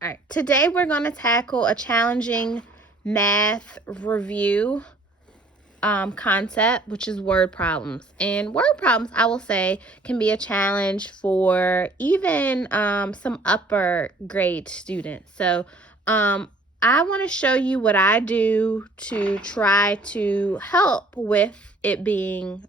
All right, today we're going to tackle a challenging math review concept, which is word problems. And word problems, I will say, can be a challenge for even some upper grade students. So I want to show you what I do to try to help with it being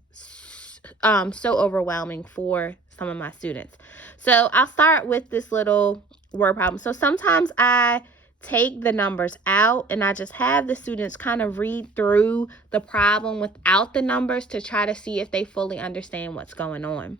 so overwhelming for some of my students. So I'll start with this little word problem. So sometimes I take the numbers out and I just have the students kind of read through the problem without the numbers to try to see if they fully understand what's going on.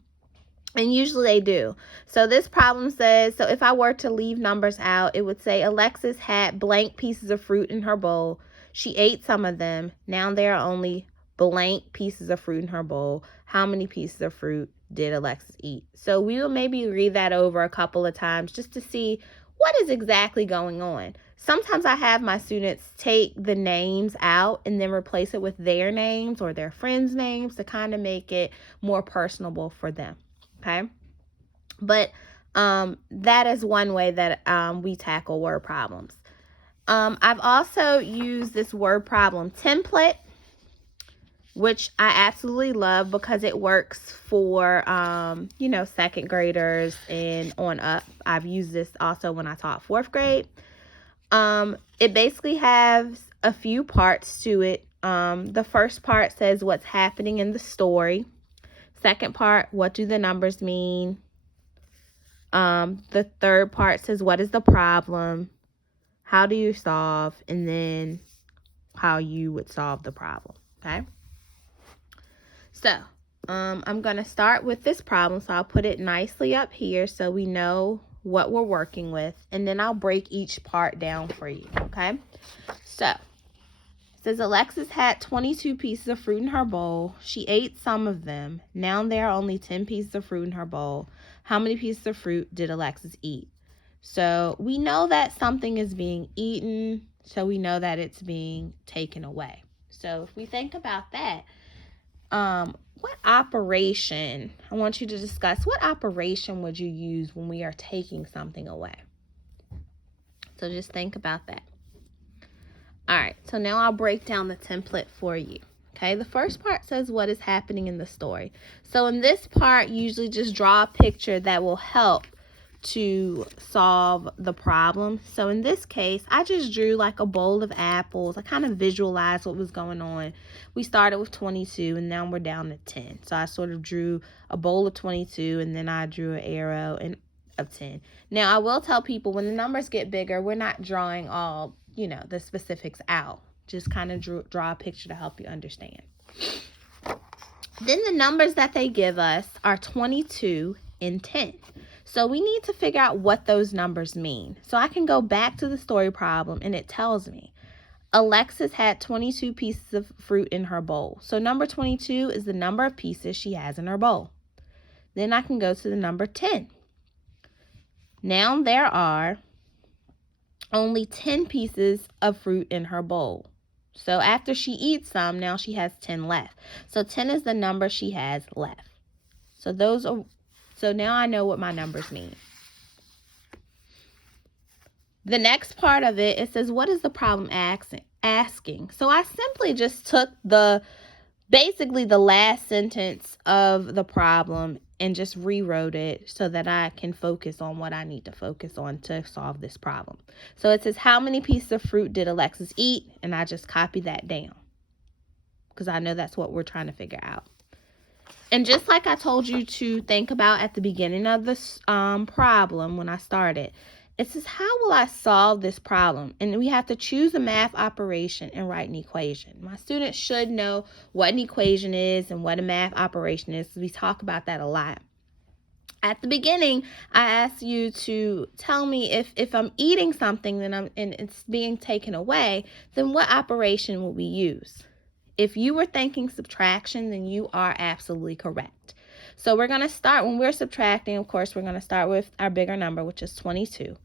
And usually they do. So this problem says, so if I were to leave numbers out, it would say Alexis had blank pieces of fruit in her bowl. She ate some of them. Now there are only blank pieces of fruit in her bowl. How many pieces of fruit did Alexis eat? So we will maybe read that over a couple of times just to see what is exactly going on. Sometimes I have my students take the names out and then replace it with their names or their friends' names to kind of make it more personable for them. Okay, but that is one way that we tackle word problems. I've also used this word problem template, which I absolutely love because it works for second graders and on up. I've used this also when I taught fourth grade. It basically has a few parts to it. The first part says what's happening in the story. Second part, what do the numbers mean? The third part says, what is the problem? How do you solve? And then how you would solve the problem. Okay. So, I'm going to start with this problem. So I'll put it nicely up here so we know what we're working with. And then I'll break each part down for you. Okay. So, it says Alexis had 22 pieces of fruit in her bowl. She ate some of them. Now there are only 10 pieces of fruit in her bowl. How many pieces of fruit did Alexis eat? So we know that something is being eaten, so we know that it's being taken away. So if we think about that, what operation, I want you to discuss, what operation would you use when we are taking something away? So just think about that. All right, so now I'll break down the template for you. Okay, the first part says what is happening in the story. So in this part, usually just draw a picture that will help to solve the problem. So in this case, I just drew like a bowl of apples. I kind of visualized what was going on. We started with 22 and now we're down to 10. So I sort of drew a bowl of 22 and then I drew an arrow of 10. Now I will tell people when the numbers get bigger, we're not drawing all the specifics out. Just kind of draw a picture to help you understand. Then the numbers that they give us are 22 and 10. So we need to figure out what those numbers mean. So I can go back to the story problem and it tells me Alexis had 22 pieces of fruit in her bowl. So number 22 is the number of pieces she has in her bowl. Then I can go to the number 10. Now there are only 10 pieces of fruit in her bowl. So after she eats some, now she has 10 left. So 10 is the number she has left. So now I know what my numbers mean. The next part of it says, what is the problem asking? So I simply just took basically the last sentence of the problem and just rewrote it so that I can focus on what I need to focus on to solve this problem. So it says, how many pieces of fruit did Alexis eat? And I just copy that down because I know that's what we're trying to figure out. And just like I told you to think about at the beginning of this problem when I started, it says, how will I solve this problem? And we have to choose a math operation and write an equation. My students should know what an equation is and what a math operation is. We talk about that a lot. At the beginning, I asked you to tell me if I'm eating something and it's being taken away, then what operation will we use? If you were thinking subtraction, then you are absolutely correct. So we're going to start, when we're subtracting, of course, we're going to start with our bigger number, which is 22.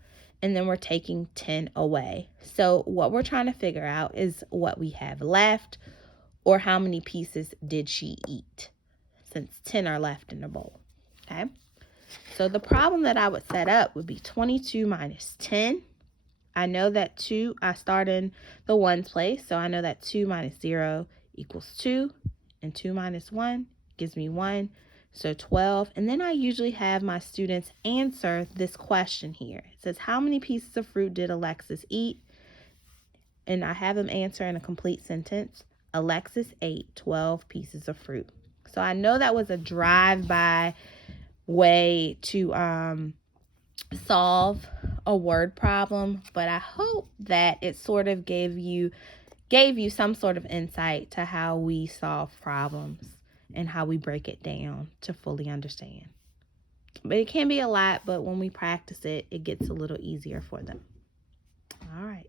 And then we're taking 10 away. So what we're trying to figure out is what we have left or how many pieces did she eat since 10 are left in the bowl. Okay. So the problem that I would set up would be 22 minus 10 I know that 2, I start in the ones place, so I know that 2 minus 0 equals 2, and 2 minus 1 gives me 1, so 12. And then I usually have my students answer this question here. It says, how many pieces of fruit did Alexis eat? And I have them answer in a complete sentence. Alexis ate 12 pieces of fruit. So I know that was a drive-by way to solve a word problem, but I hope that it sort of gave you some sort of insight to how we solve problems and how we break it down to fully understand. But it can be a lot, but when we practice it, it gets a little easier for them. All right.